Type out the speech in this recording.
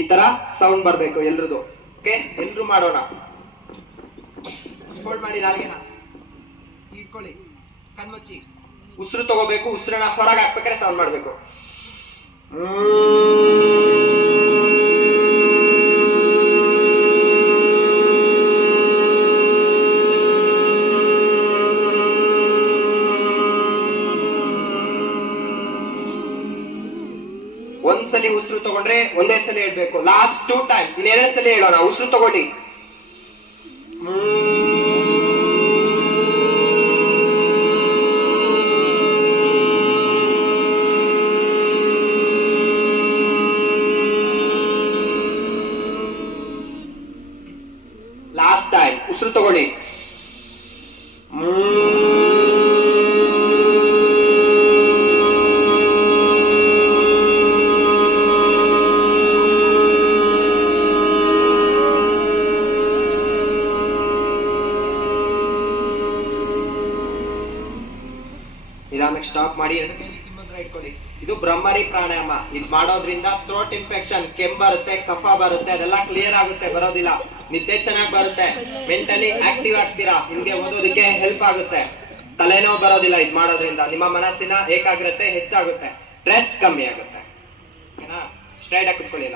ಈ ತರ ಸೌಂಡ್ ಬರ್ಬೇಕು ಎಲ್ರದು. ಓಕೆ, ಎಲ್ರು ಮಾಡೋಣ. ಹೋಲ್ಡ್ ಮಾಡಿ, ನಾಲ್ಗೆನ ಇಟ್ಕೊಳ್ಳಿ, ಕಣ್ಮುಚ್ಚಿ. ಉಸಿರು ತಗೋಬೇಕು, ಉಸಿರನ್ನ ಹೊರಗೆ ಹಾಕ್ಬೇಕಾದ್ರೆ ಸೌಂಡ್ ಮಾಡ್ಬೇಕು. ಒಂದ್ಸಲಿ ಉಸಿರು ತಗೊಂಡ್ರೆ ಒಂದೇ ಸಲ ಹೇಳ್ಬೇಕು. Last 2 times. ಇನ್ನೇನೇ ಸಲ ಹೇಳೋಣ. ಉಸಿರು ತಗೊಳ್ಳಿ. ಲಾಸ್ಟ್ ಟೈಮ್ ಉಸಿರು ತಗೊಳ್ಳಿ. ನಿಧಾನಕ್ಕೆ ಸ್ಟಾಪ್ ಮಾಡಿ. ಇಟ್ಕೊಳ್ಳಿ. ಇದು ಬ್ರಹ್ಮರಿ ಪ್ರಾಣಾಯಾಮ. ಇದು ಮಾಡೋದ್ರಿಂದ ಥ್ರೋಟ್ ಇನ್ಫೆಕ್ಷನ್, ಕೆಮ್ಮು ಬರುತ್ತೆ, ಕಫ ಬರುತ್ತೆ, ಅದೆಲ್ಲ ಕ್ಲಿಯರ್ ಆಗುತ್ತೆ, ಬರೋದಿಲ್ಲ. ನಿದ್ದೆ ಚೆನ್ನಾಗಿ ಬರುತ್ತೆ, ಮೆಂಟಲಿ ಆಕ್ಟಿವ್ ಆಗ್ತೀರಾ, ನಿಮ್ಗೆ ಓದೋದಕ್ಕೆ ಹೆಲ್ಪ್ ಆಗುತ್ತೆ, ತಲೆನೋವು ಬರೋದಿಲ್ಲ. ಇದು ಮಾಡೋದ್ರಿಂದ ನಿಮ್ಮ ಮನಸ್ಸಿನ ಏಕಾಗ್ರತೆ ಹೆಚ್ಚಾಗುತ್ತೆ, ಸ್ಟ್ರೆಸ್ ಕಮ್ಮಿ ಆಗುತ್ತೆ. ಓಕೆನಾ? ಸ್ಟ್ರೈಟ್ ಆಗಿ ಕುತ್ಕೊಳ್ಳಿ.